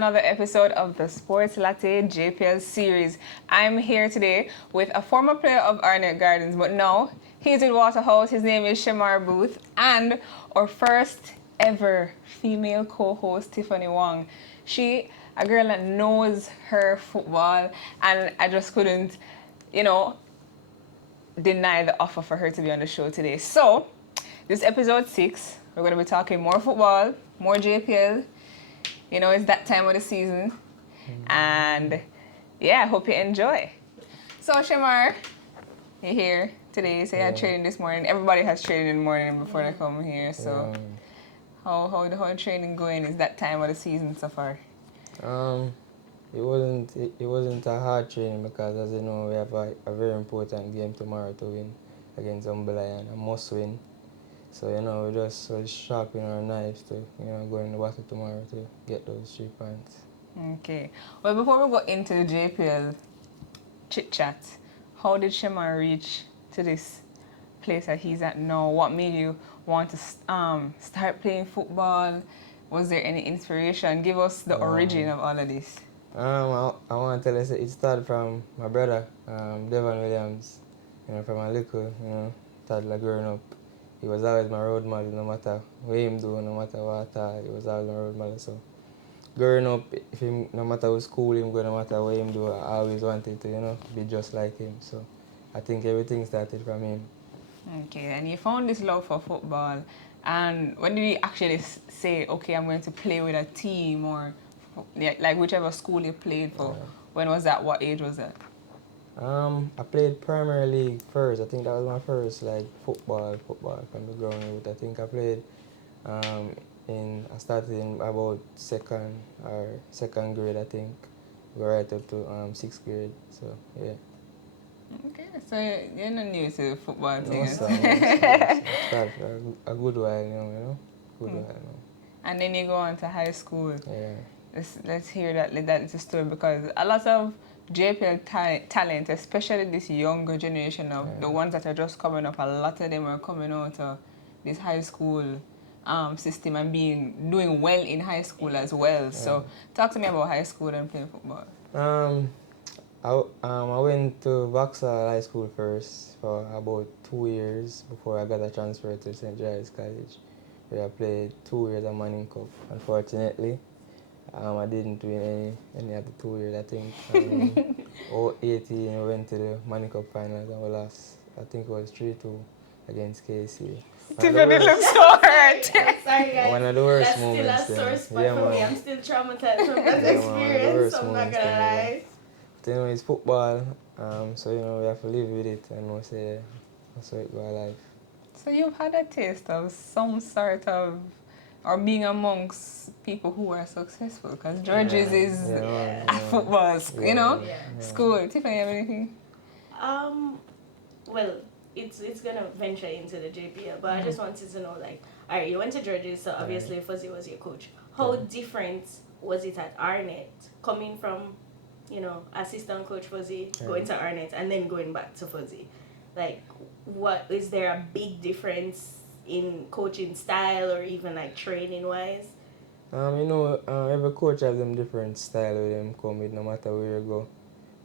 another episode of the Sports Latte JPL series. I'm here today with a former player of Arnett Gardens, but now he's with Waterhouse. His name is Shemar Boothe, and our first ever female co-host, Tiffany Wong. She, a girl that knows her football, and I just couldn't, deny the offer for her to be on the show today. So, this is episode 6. We're going to be talking more football, more JPL. It's that time of the season. And yeah, I hope you enjoy. So, Shemar, you're here today. So, you had training this morning. Everybody has training in the morning before they come here. So, how the whole training going? Is that time of the season so far? It wasn't a hard training because, as you know, we have a very important game tomorrow to win against Umberland, a must win. So, we're just sharpening our knives to, go in the water tomorrow to get those 3 points. Okay. Well, before we go into the JPL chit-chat, how did Shemar reach to this place that he's at now? What made you want to start playing football? Was there any inspiration? Give us the origin of all of this. I want to tell you, it started from my brother, Devon Williams. From a little, toddler growing up. He was always my role model, no matter what him do, no matter what, he was always my role model. So, growing up, no matter what school him go, no matter what him do, I always wanted to, be just like him. So, I think everything started from him. Okay, and you found this love for football. And when did you actually say, okay, I'm going to play with a team or like whichever school you played for? Yeah. When was that? What age was that? I played Premier League first. I think that was my first football from the ground. I think I played I started in about second grade, I think. Right up to 6th grade. So yeah. Okay, so you're not new to football thing. No, started for a good while, Good while now. And then you go on to high school. Yeah. Let's hear that little story, because a lot of JPL talent, especially this younger generation of the ones that are just coming up, a lot of them are coming out of this high school system and doing well in high school as well. Yeah. So talk to me about high school and playing football. I went to Vauxhall High School first for about 2 years before I got a transfer to St. Giles College, where I played 2 years of Manning Cup. Unfortunately, I didn't win any of the 2 years. I think 2018 we went to the Manning Cup finals and we lost. I think it was 3-2 against KC. Tiffany looks so hurt. Sorry guys. One of the worst That's moments. Still a sore spot for me. I'm still traumatized from that experience. So I'm not gonna lie. But it's football, so we have to live with it and we say that's how it go life. So you've had a taste of some sort of, or being amongst people who are successful, because George's is a football, school. Tiffany, you have anything? Well, it's gonna venture into the JPL, but I just wanted to know, alright, you went to George's, so obviously Fuzzy was your coach. How different was it at Arnett, coming from, assistant coach Fuzzy, going to Arnett, and then going back to Fuzzy? What is there a big difference in coaching style or even training wise? Every coach has them different style with them come with no matter where you go.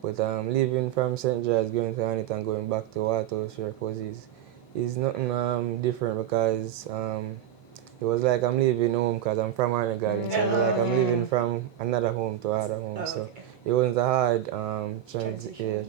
But leaving from St. Giles, going to Arnett and going back to Waterhouse or Fuzzy's is nothing different, because it was like I'm leaving home because I'm from Arnett Gardens. So it was like I'm leaving from another home to another home. Oh, so okay. it wasn't a hard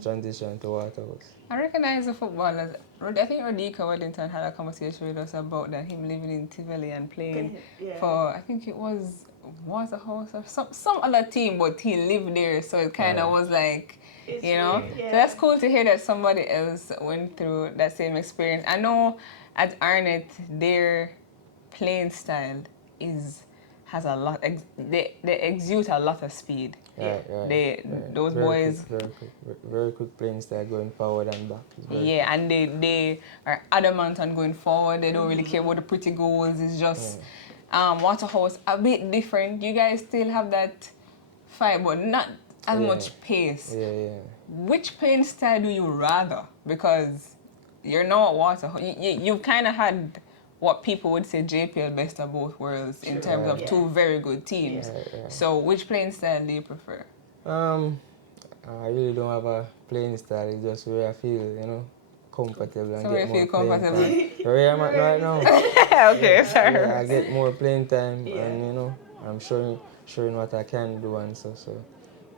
transition to Waterhouse. I recognize the footballers. I think Rodika Weddington had a conversation with us about that, him living in Tivoli and playing for, I think it was Waterhouse or some other team, but he lived there, so it kind of was like, So that's cool to hear that somebody else went through that same experience. I know at Arnett, their playing style has a lot. They exude a lot of speed. Those boys. Very quick playing style, going forward and back. And they are adamant on going forward. They don't really care about the pretty goals. It's just Waterhouse a bit different. You guys still have that fight, but not as much pace. Which playing style do you rather? Because you're now at Waterhouse. You've kind of had what people would say JPL best of both worlds in terms of two very good teams. So which playing style do you prefer? I really don't have a playing style. It's just where I feel, comfortable and so get more more playing time. Where I'm at right now. Okay, sorry. Yeah, I get more playing time, and I'm showing what I can do and so.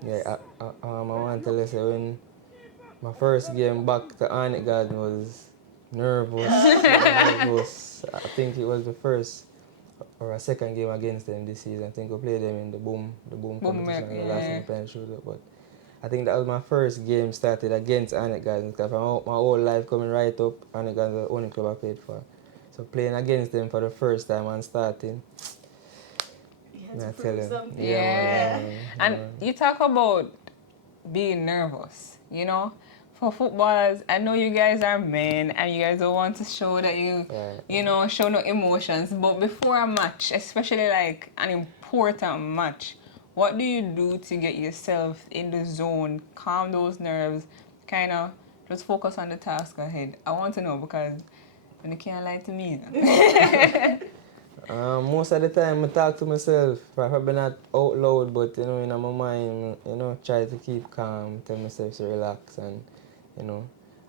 Yeah, I want to say when my first game back to Arnett Garden was nervous. I think it was the first or a second game against them this season. I think we played them in the boom competition. The last time playing shootout, but I think that was my first game started against Arnett Gardens because my whole life coming right up, Arnett Gardens was the only club I played for. So playing against them for the first time and starting, I tell you. And you talk about being nervous, For footballers, I know you guys are men and you guys don't want to show that show no emotions. But before a match, especially like an important match, what do you do to get yourself in the zone, calm those nerves, kind of just focus on the task ahead? I want to know because you can't lie to me. Most of the time I talk to myself, probably not out loud, but in my mind, try to keep calm, tell myself to relax and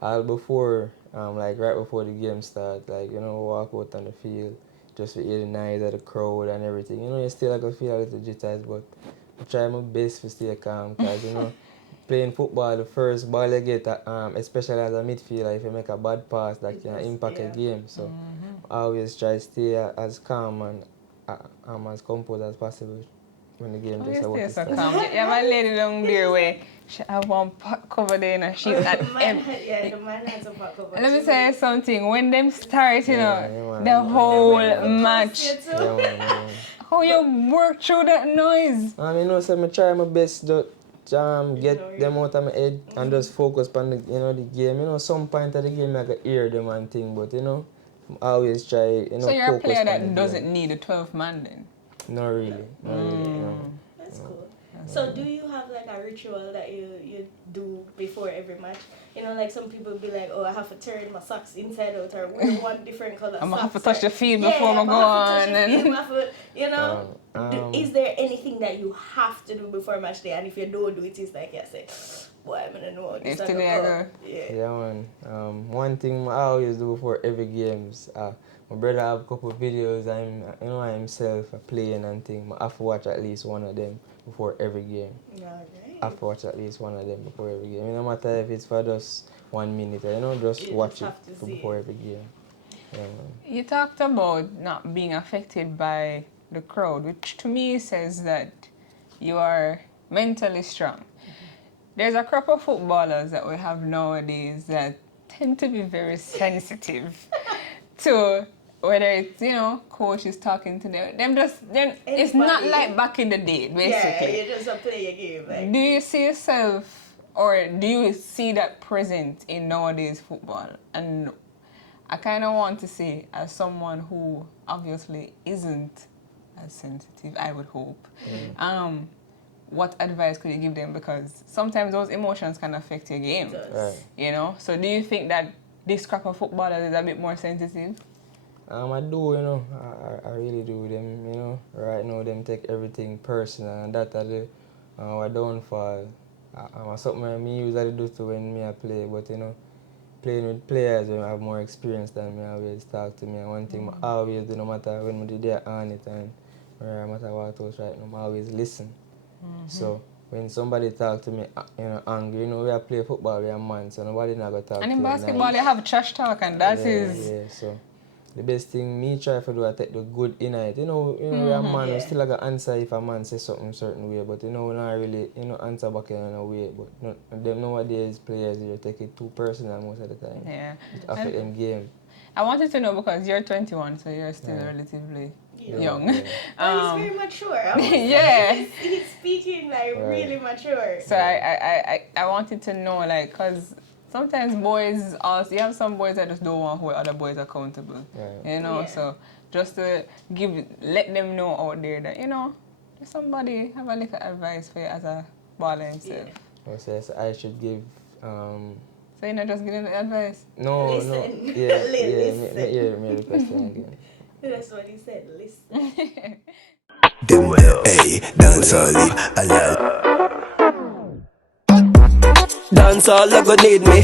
all before, like right before the game start, like, walk out on the field, just to hear the noise of the crowd and everything. You still like to feel a little jitters, but I try my best to stay calm because, playing football, the first ball you get, especially as a midfielder, if you make a bad pass, that can impact a game. So I always try to stay as calm and as composed as possible when the game just about to start. Calm. Yeah, my lady down there where she have one pot cover there and she's at the man has a pot cover. Let me say something. When them start, the whole match. How you work through that noise? So I try my best to get them out of my head and just focus on the game. Some point of the game I can hear them and thing, but I always try So you're a focus player on that the doesn't game. need a 12-man then? Not really. That's cool. So do you have like a ritual that you do before every match? Like some people be like, oh, I have to turn my socks inside out or wear one different color socks. I'm gonna have to touch the field before I go on. Is there anything that you have to do before match day? And if you don't do it, it's like you say, boy, I'm gonna know this. One thing I always do before every games, my brother have a couple of videos I himself playing and thing. I have to watch at least one of them before every game. I have to watch at least one of them before every game. No matter if it's for just 1 minute, just watch it before every game. You talked about not being affected by the crowd, which to me says that you are mentally strong. There's a crop of footballers that we have nowadays that tend to be very sensitive to whether it's, coach is talking to them. It's not like back in the day, basically. Yeah, you just play a game. Like. Do you see yourself, or do you see that present in nowadays football? And I kind of want to say, as someone who obviously isn't as sensitive, I would hope, what advice could you give them? Because sometimes those emotions can affect your game. Right. So do you think that this crop of footballers is a bit more sensitive? I do, I really do. Them, right now, them take everything personal, and that's our downfall. Something I usually do to when I play, but playing with players who have more experience than me always talk to me. And one thing I always do, no matter when I do on it and no matter what else right now, I always listen. So when somebody talk to me, angry, we are play football, we are man, so nobody not gonna talk to you. And in basketball, they have trash talk, and that is. Yeah, so the best thing me try to do is take the good in it. We are man, we still like answer if a man says something certain way, but we not really, answer back in a way. But them nowadays players, you take it too personal most of the time. Yeah. It affect them game. I wanted to know because you're 21, so you're still relatively young. But he's very mature. He's speaking like really mature. So I wanted to know, like, because sometimes boys also, you have some boys that just don't want to hold other boys accountable. So just to let them know out there that, just somebody have a little advice for you as a baller himself. So I should give So you're not just giving the advice? No, Listen. no. Yeah, me request again. That's what he said. Listen. Hey, dance all dance all I gonna need me.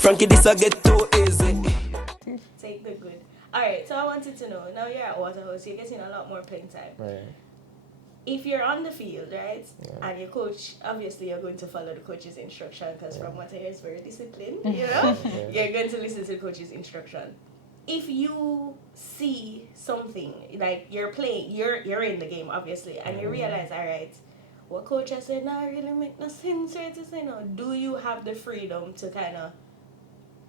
Frankie, this I get too easy. Take the good. Alright, so I wanted to know, now you're at Waterhouse, you're getting a lot more playing time. Right. If you're on the field, right, Yeah. and your coach, obviously you're going to follow the coach's instruction because from what I hear, it's very disciplined, you know? You're going to listen to the coach's instruction. If you see something, like you're playing, you're in the game, obviously, and you realize, all right, what coach has said now really make no sense, right, to say no. Do you have the freedom to kind of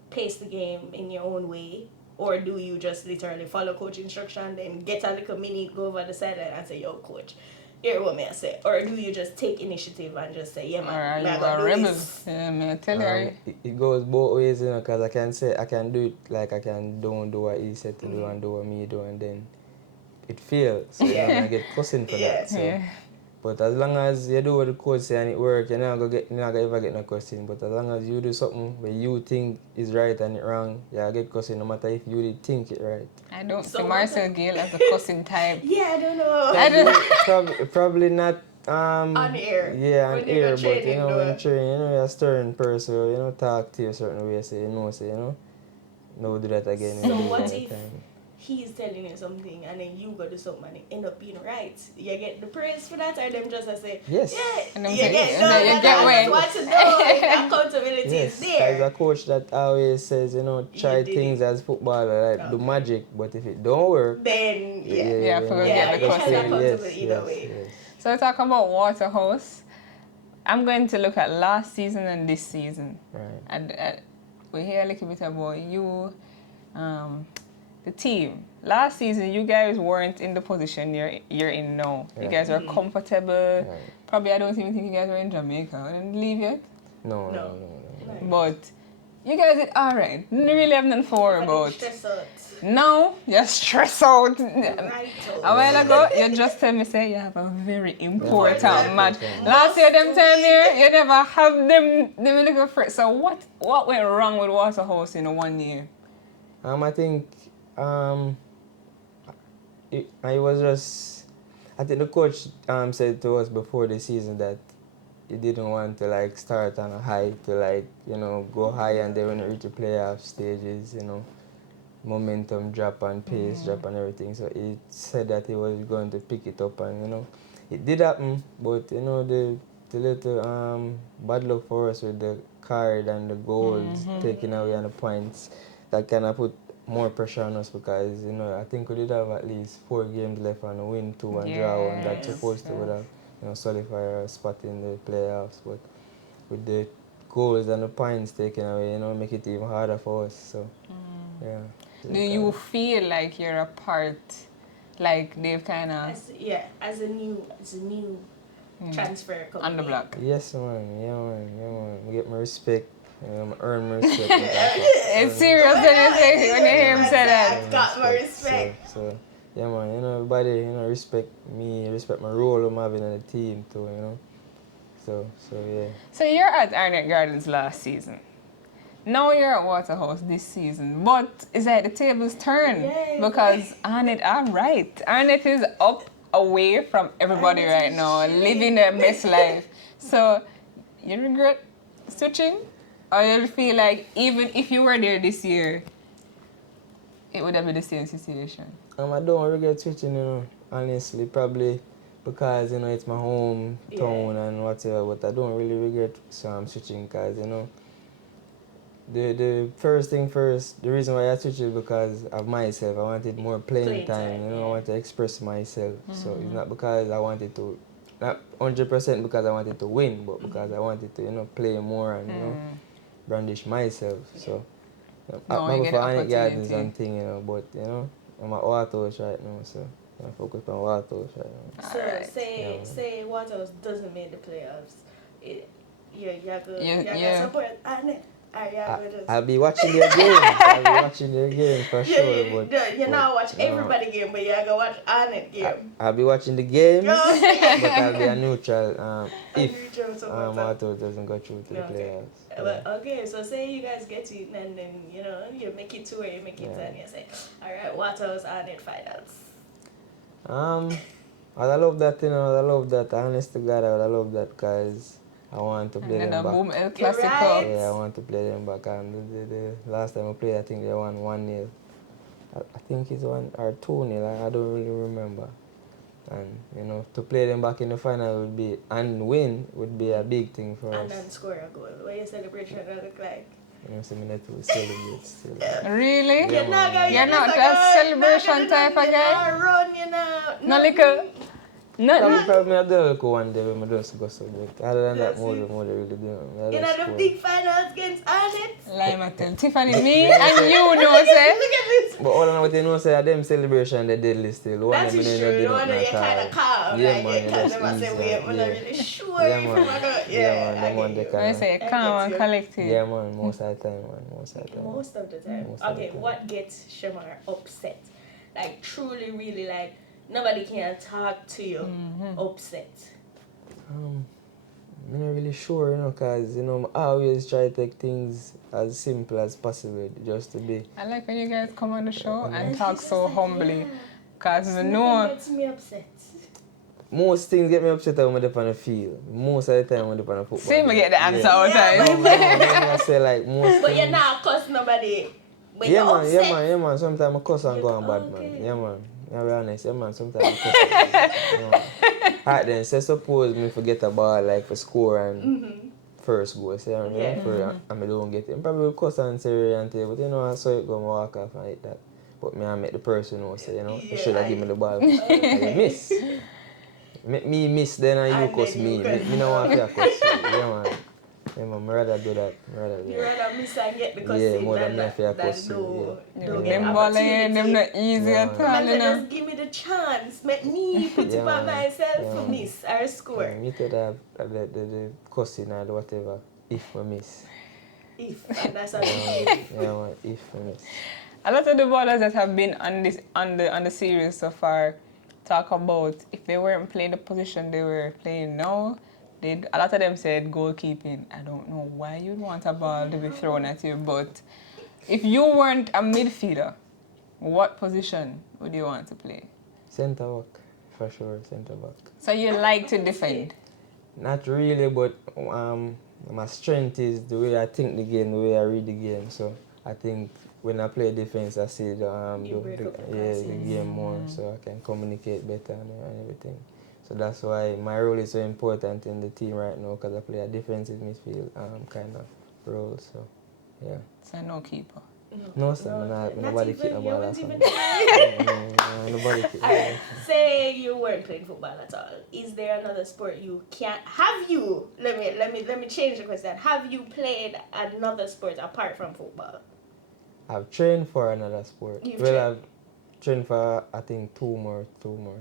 pace the game in your own way? Or do you just literally follow coach instruction, then get a little minute, go over the sideline and say, yo, coach, hear what may I say? Or do you just take initiative and just say, yeah, man, Or are you a rebel? Yeah, man, I tell you. It goes both ways, you know, because I can do it like I can don't do what he said to do and do what me do, and then it fails. So you know, I get cussing for that. So. Yeah. But as long as you do what the coach say and it works, you're not gonna ever get no question. But as long as you do something where you think is right and it wrong, you get cussing no matter if you did think it right. I don't see Marcel Gale as a cussing type. Yeah, I don't know. Probably not On air. Yeah, on when air, you're but you know, though. when training, you know, you're a stern person, you know, talk to you a certain way, say, you know, no do that again. So you know, what all the if time. he's telling you something and then you go do something and it end up being right? You get the praise for that, or them just say, Yes. yeah, And them you say, get yeah, no, you no, get no, way. I just want to know if the accountability Yes, is there's there. a coach that always says, you know, try did things it. as footballer, like do magic, but if it don't work, Then, Yeah, for yeah, get the it has cussing. accountability either way. Yes. So we talk about Waterhouse. I'm going to look at last season and this season. Right. And we hear a little bit about you, the team. Last season, you guys weren't in the position you're in now. You Right. guys were comfortable. Right. Probably I don't even think you guys were in Jamaica. I didn't leave yet. No. But you guys did alright. You really have nothing to worry about. Stress out. Now you're stressed out. Right. A while ago, you just tell me, say, you have a very important Yeah. match. Last year, them time here, you never have them little friends. So what went wrong with Waterhouse in 1 year? I think I was just. I think the coach said to us before the season that he didn't want to like start on a high to like go high, and then when it reach the playoff stages, momentum drop and pace drop and everything. So he said that he was going to pick it up, and it did happen. But the little bad luck for us with the card and the goals taken away and the points, that kind of put more pressure on us, because I think we did have at least 4 games left and win 2 and draw 1. That's supposed to would have solidify our spot in the playoffs. But with the goals and the points taken away, make it even harder for us. So yeah. Do you feel like you're a part, like they've kind of as a new transfer coming on the block? Yes, man. Yeah, man. I get my respect. I earn my respect. It's serious when you hear him say that. I got my respect. So yeah, man. Everybody, respect me, respect my role I'm having in the team too. So yeah. So you're at Arnett Gardens last season. Now you're at Waterhouse this season, but it's like the tables turn because Arnett is up away from everybody right now, living their best life. So you regret switching, or you feel like even if you were there this year, it would have been the same situation? I don't regret switching, honestly, probably because it's my hometown and whatever. But I don't really regret switching because The first thing first, the reason why I switched is because of myself. I wanted more playing time, I want to express myself. So it's not because I wanted to, not 100% because I wanted to win, but because I wanted to, play more and, brandish myself. So, I'm for Arnett Gardens and thing, but, I'm at Waterhouse right now, so I focus on Waterhouse right now. So, say Waterhouse doesn't make the playoffs. You're going to support Arnett. I'll be watching their games. I'll be watching their games for sure. You're not watch everybody game, but you're gonna watch Arnett game. I'll be watching the games, but I'll be a neutral if Waterhouse doesn't go through to the playoffs. Well, okay, so say you guys get it, and then you make it to where you make it, and you say, all right, Waterhouse Arnett finals. I love that, I love that. Honest to God, I love that because I want to play them back. Boom El Clasico. Right. Yeah, I want to play them back. And the last time I played, I think they won 1-0. I think it's 1 or 2-0. I don't really remember. And to play them back in the final would be and win would be a big thing for us. And then score a goal. What your celebration gonna look like? So we need to celebrate still. Really? Yeah, You're not that celebration type of guy? Run, No liquor? No. Probably I do look one day when I just go celebrate. Other than that, more really do. You know the big finals against Arnett? Like I tell Tiffany, me and you know, say. Look at this. But all I know what you know, say, them celebration, they deadly still. That is true. The one that you kind of calm. Yeah, like, man, you kind of say, I'm not really sure if I'm going to... Yeah, man, the one they I say calm and collected. Yeah, man, most of the time, Most of the time. Okay, what gets Shemar upset? Like, truly, really, like, nobody can talk to you upset. I'm not really sure, because, I always try to take things as simple as possible, just to be... I like when you guys come on the show and talk so humbly, because I know... Gets me upset. Most things get me upset when I'm on the field. Most of the time when I'm on the football. See me get the answer all the time. I say like most But things. you're not cuss nobody when Yeah, you're man, upset. yeah, man. Sometimes I cuss and go on bad, Okay. man. Yeah, man. I'll be honest, yeah, man. Sometimes I cuss. Alright then, say suppose me forget a ball like for score and first goal, say and I don't get it. I probably will cuss and say and tell, but I saw it go and walk off and hit that. But me I make the person know, say, you should have given me the ball. And you miss. Make me miss then and you cuss me. Me no want to cuss you. Yeah, man. Yeah, man, I'd rather do that. You rather miss and get the cussing Yeah, more than than me cuss you. don't get Them ball them not easy at all, Just give me the chance. Make me put it by myself for miss or score. Me could have the cussing or whatever if we miss. If, and that's how Yeah, man, if we miss. A lot of the ballers that have been on the series so far talk about if they weren't playing the position they were playing now, a lot of them said goalkeeping. I don't know why you'd want a ball to be thrown at you, but if you weren't a midfielder, what position would you want to play? Centre back, for sure, centre back. So you like to defend? Not really, but my strength is the way I think the game, the way I read the game. So I think when I play defense, I see the game more, so I can communicate better and everything. So that's why my role is so important in the team right now, because I play a defensive midfield kind of role. So yeah. So no keeper. No, sir. Nobody kick the ball. Nobody kick. Alright, say you weren't playing football at all. Is there another sport you can't? Have you? Let me change the question. Have you played another sport apart from football? I've trained for another sport. I've trained for I think two more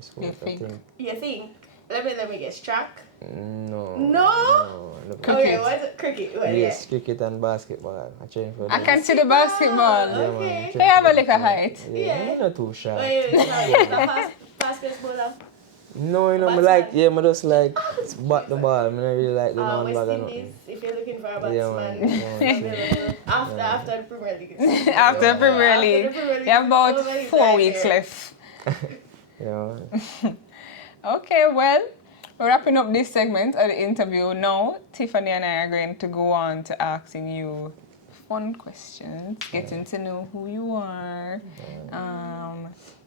sports. You think? You think? Let me guess. Track? No. Okay, what's it? Cricket. Yes, cricket and basketball. I train for I them. can see the basketball. Okay. They have a little height. Yeah. I'm not too shy. Wait, so basketball? No, I just like bat the ball. I don't really like the man bag or West Indies, if you're looking for a batsman, after the Premier League. After the Premier League. You have about 4 weeks left. Yeah. Okay, well, we're wrapping up this segment of the interview. Now, Tiffany and I are going to go on to asking you fun questions, getting to know who you are.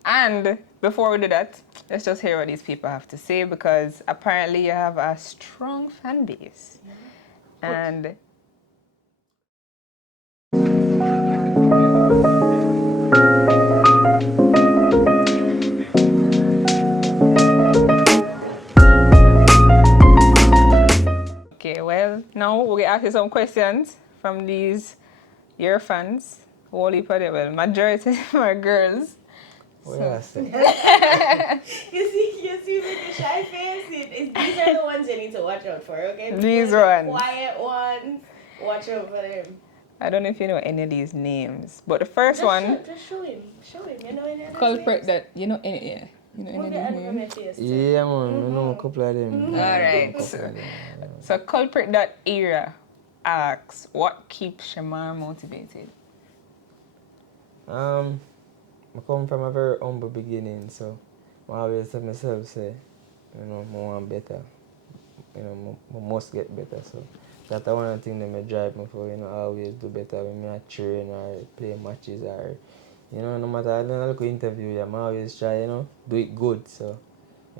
And before we do that, let's just hear what these people have to say, because apparently you have a strong fan base. And okay, well, now we're going to ask you some questions from your fans. Majority are girls. What did I say? You see with the shy face, these are the ones you need to watch out for, okay? These ones. Quiet ones, watch out for them. I don't know if you know any of these names, but the first one. Just show him. Show him. You know any of those Culprit names? that you know any yeah. You know any Move of your hand these from your names? face. Yeah, man. I know a couple of them. Alright. So culprit that era asks, what keeps Shemar motivated? I come from a very humble beginning, so I always tell myself, say, you know, I want better. You know, I must get better. So that's one of the things that may drive me for, you know, always do better when I train or play matches or, you know, no matter how I look interview, yeah, I always try, you know, do it good. So,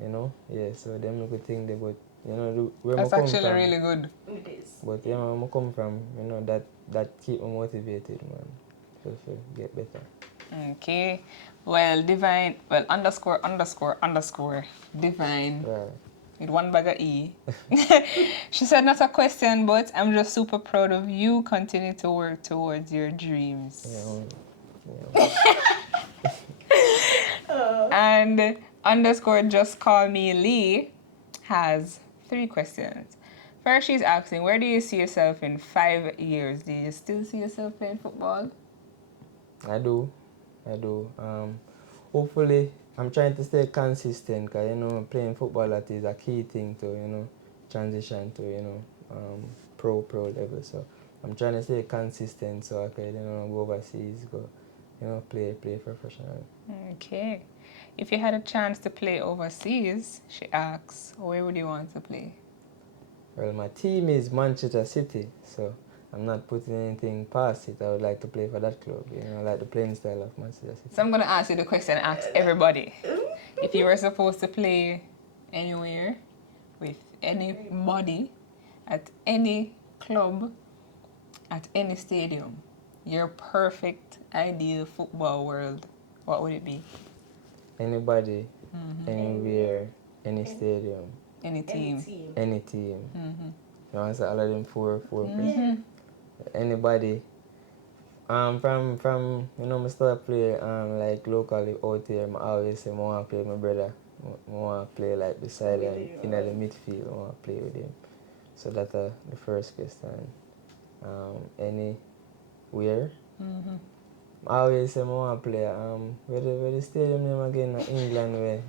you know, yeah, so them look thing there, but, you know, where That's I come actually from. really good. It is. But yeah, man, I come from, you know, that keep me motivated, man. So get better. Okay. Well, divine. Well, underscore divine. Right. With one bag of E. She said, not a question, but I'm just super proud of you. Continue to work towards your dreams. Yeah, And underscore just call me Lee has 3 questions. First, she's asking, where do you see yourself in 5 years? Do you still see yourself playing football? I do. Hopefully, I'm trying to stay consistent because, you know, playing football that is a key thing to, you know, transition to, you know, pro level. So I'm trying to stay consistent so I can, you know, go overseas, go, you know, play professionally. Okay. If you had a chance to play overseas, she asks, where would you want to play? Well, my team is Manchester City, so I'm not putting anything past it. I would like to play for that club, you know, like the playing style of Manchester City. So I'm going to ask you the question I ask everybody. If you were supposed to play anywhere with anybody at any club at any stadium, your perfect ideal football world, what would it be? Anybody, anywhere, any stadium, Any team. any team. You answer all of them four questions. Anybody. From you know, I start play like locally out here. I always say I want to play with my brother. I want to play like beside him in the midfield. I want to play with him. So that's the first question. Anywhere. I always say I want to play where the stadium name again in England where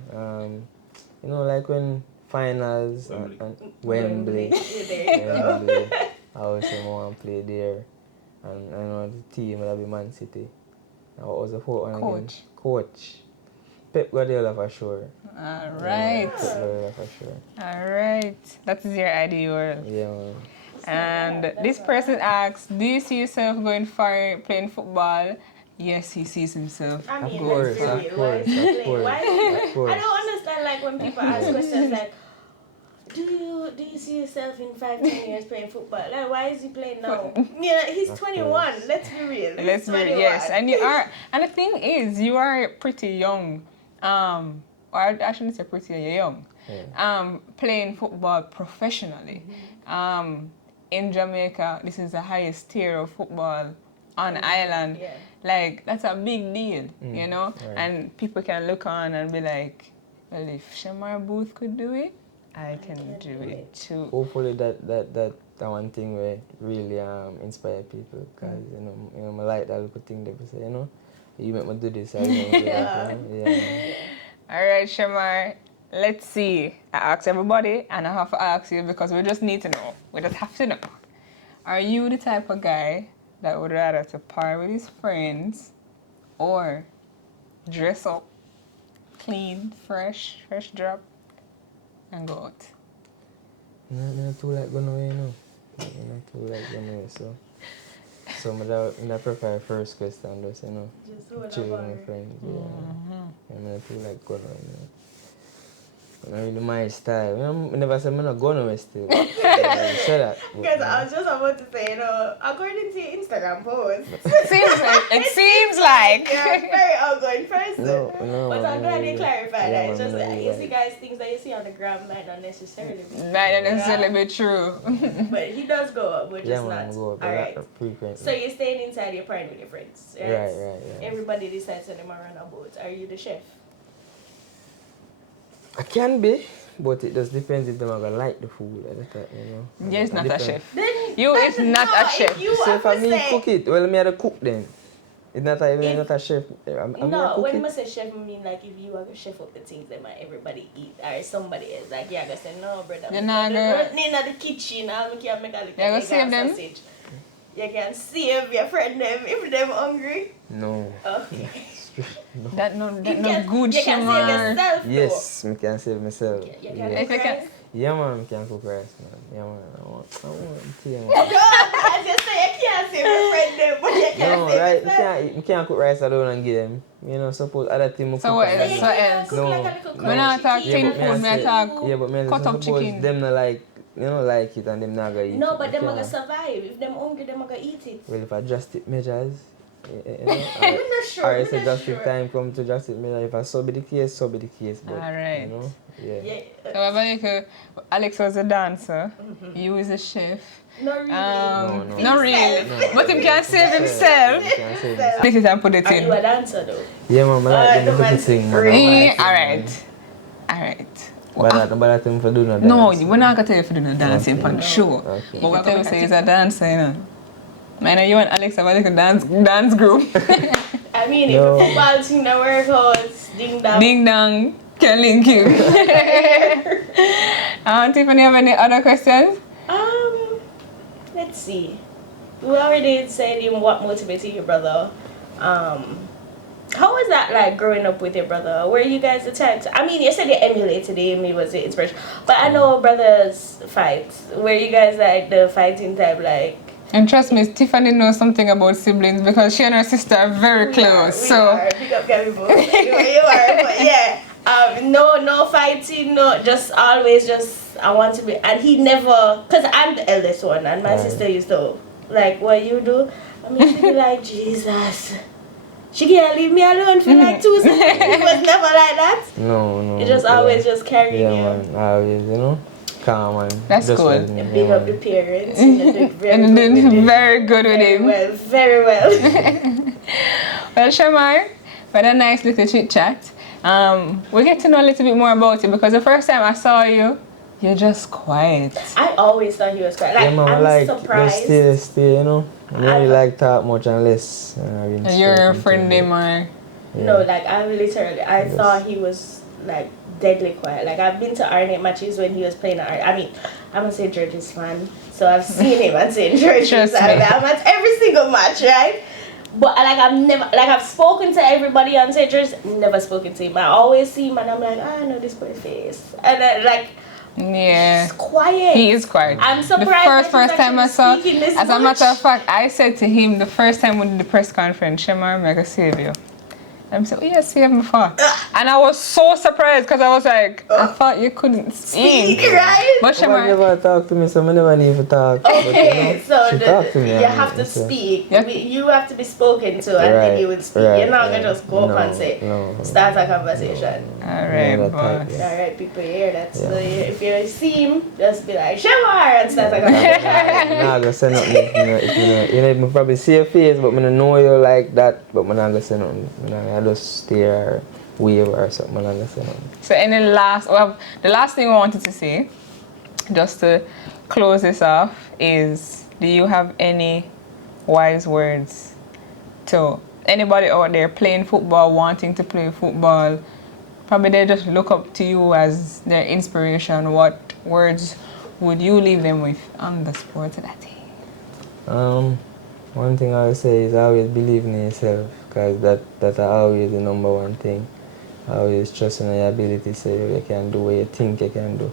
you know, like when finals and Wembley. Wembley. I always say I want to play there. And I know the team will be Man City. And what was the fourth one again? Coach. Pep Guardiola for sure. Alright. Pep Guardiola for sure. Alright. That is your ideal world. Yeah, man. And this person asks, do you see yourself going far playing football? Yes, he sees himself. I mean, Of course. Why I don't understand like when people ask questions like, do you see yourself in 5-10 years playing football? Like, why is he playing now? Yeah, he's 21. Let's be real. Let's be real. Yes, and you are. And the thing is, you are pretty young. Or I shouldn't say pretty. You're young. Yeah. Playing football professionally. In Jamaica, this is the highest tier of football on island. Yeah. Like, that's a big deal, you know. Right. And people can look on and be like, well, if Shemar Boothe could do it, I can do it too. Hopefully that one thing will really inspire people because you know I like that little thing they say, you know, you make me do this. I you know, yeah. All right, Shemar. Let's see. I asked everybody, and I have to ask you because we just need to know. We just have to know. Are you the type of guy that would rather to par with his friends or dress up, clean, fresh drop, and go out? Not too like going away, you know. Not too like going away, so I prefer first question, just, you know, chill with my friends. Yeah. I'm not too like going away, you know. Not really my style. I never said I'm not going away still. I say that. Because I was just about to say, you know, according to your Instagram post, it seems like. you're a very outgoing person. No, but I'm glad you clarified that. It's just man, you see guys, things that you see on the gram might not necessarily be Might not necessarily be true. But he does go up, but just not. Go up, Alright. frequently. So you're staying inside your pride with your friends, right? Right. Everybody decides that they might run a boat. Are you the chef? I can be, but it just depends if they're gonna like the food, you know. Yes, not a chef. Then You is not a chef. You So have for to me say, cook it, well me had to cook then. It's not a, not a chef. no, when I say chef, I mean like if you are a chef of the things that everybody eat, or somebody else, like you're gonna say, no, brother, You're not gonna... in the kitchen, I can't make a little You're gonna save them? sausage. You can save your friend them if they're hungry. No. Okay. No. That no good, You can save Shemar. yourself. Yes, I can save myself. You can Yeah. If I can... Yeah, man, I can cook rice, man. Yeah, man, I want tea, man. No, as you say, you can't save your friend them, but you can No, save right, yourself. you can't cook rice alone and give them. You know, suppose other thing So what else? You What can't else? cook No. like a little When I talk Yeah, tin but me food, I me I say- talk Yeah, but man, cut up suppose chicken. them not like, you know, like it and them not gonna eat No, it. but You them are gonna can't. survive. If them hungry, them are gonna eat it. Well, if I drastic measures, you know, I'm not sure. or I'm it's a not drastic sure. time come to drastic measures. If I so be the case, so be the case. But, Alright. you know, yeah. Yeah. So like, Alex was a dancer. You is a chef. Not really. Not really. But him can save himself. You can save yourself. Split it and put it Are you in. a dancer though? Yeah, man, I like the them man's little thing, man. free. Alright. Alright. But I think for doing that. No, we're not gonna tell you if you're doing a dancing Okay. on the show. Okay. But we're gonna say he's a dancer, you know. Man, you and Alex have a little dance group. I mean, No. if a football team that work out, ding dong. Ding dong, can link you. Tiffany, have any other questions? Let's see. We already said what motivated your brother. How was that like growing up with your brother? Were you guys the type I mean, you said you emulated him, he was the inspiration. But I know brothers fight. Were you guys like the fighting type, like? And trust me, Tiffany knows something about siblings because she and her sister are very close. We are. Pick up Gabby Bo. You are, but yeah. No fighting, no, just always just, I want to be, and he never, because I'm the eldest one, and my sister used to, like, what you do, I mean, to be like, Jesus, she can't leave me alone for like 2 seconds. He was never like that. No. He just always just carrying Yeah, you. man. Always, you know, calm and That's just good. like me, Big yeah, up the man. parents. You did very And good then with him. very good with him. Well, very well. Well, Shemar, we had a nice little chit chat. We get to know a little bit more about you because the first time I saw you, you're just quiet. I always thought he was quiet. Like, Yeah, man, I'm like, surprised. just stay, you know. I don't really like talk much unless. And you're a friend, man. No, like I thought he was like deadly quiet. Like I've been to Arnett matches when he was playing at I mean, I'm a St. George's fan, so I've seen him at St. George's. Trust me. I'm at every single match, right? But like I've spoken to everybody on St. George's, never spoken to him. I always see him and I'm like, I know this boy's face. And then like Yeah. he's quiet. He is quiet. I'm surprised The that first he's time I actually saw, speaking this as a matter much. of fact, I said to him the first time we did the press conference, Shemar, I'm gonna save you. I'm saying, oh, yeah, save me for. And I was so surprised because I was like, I thought you couldn't speak. Right? But Shemar Shemar, never talk to me, so I never need to talk. Okay, but, so she talk to me, you I have mean, to so- speak. Yeah. You have to be spoken to, and then you will speak. You're not gonna just go up and say, No. start a conversation. alright, that boss. type, All right, people hear that. So Yeah. if you see him, just be like, Shemar, and start a conversation. Nah, gonna say nothing. You know, you probably see your face, but I don't know you like that. But I'm not gonna say nothing. I just stare or wave or something. I'm not gonna say nothing. So the last thing I wanted to say, just to close this off, is do you have any wise words to anybody out there playing football, wanting to play football? Probably they just look up to you as their inspiration. What words would you leave them with on the sport of that day? One thing I would say is always believe in yourself, because that's always the number one thing. Always trust in your ability, say you can do what you think you can do.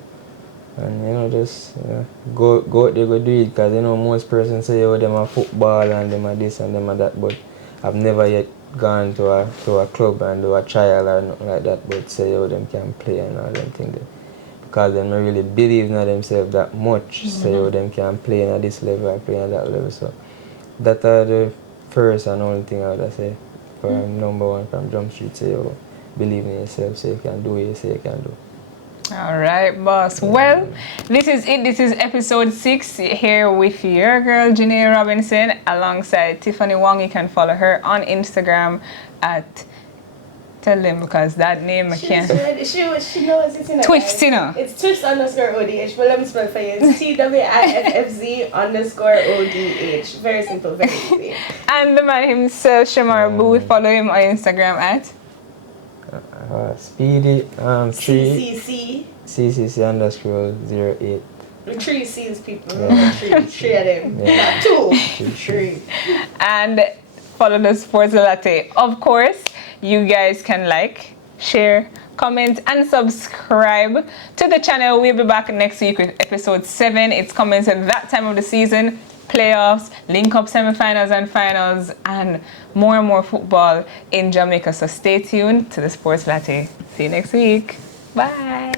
And just go out there, go do it, because most persons say them are football and them are this and them are that, but I've never yet gone to a club and do a trial or nothing like that, but say them can play and all them things. Because them not really believe in themselves that much, say them can play at this level and play at that level. So that are the first and only thing I would say for number one from Jump Street, say you believe in yourself, so you can do what you say you can do. All right, boss. Well, this is it. This is episode 6 here with your girl, Janae Robinson, alongside Tiffany Wong. You can follow her on Instagram at Tell them because that name I can't. She knows it's in a Twifts, you know. It's Twifts_ODH, but let me spell for you. It's TWIFFZ_ODH. Very simple, very easy. And the man himself, Shemar Boothe, follow him on Instagram at Speedy CCC. CCC_08. 3 C's, people. Yeah. Three of them. Yeah. Not 2. 3. and follow the Sports Latte. Of course, you guys can like, share, comment, and subscribe to the channel. We'll be back next week with episode 7. It's coming to that time of the season. Playoffs, link up semifinals and finals, and more football in Jamaica. So stay tuned to the Sports Latte. See you next week. Bye.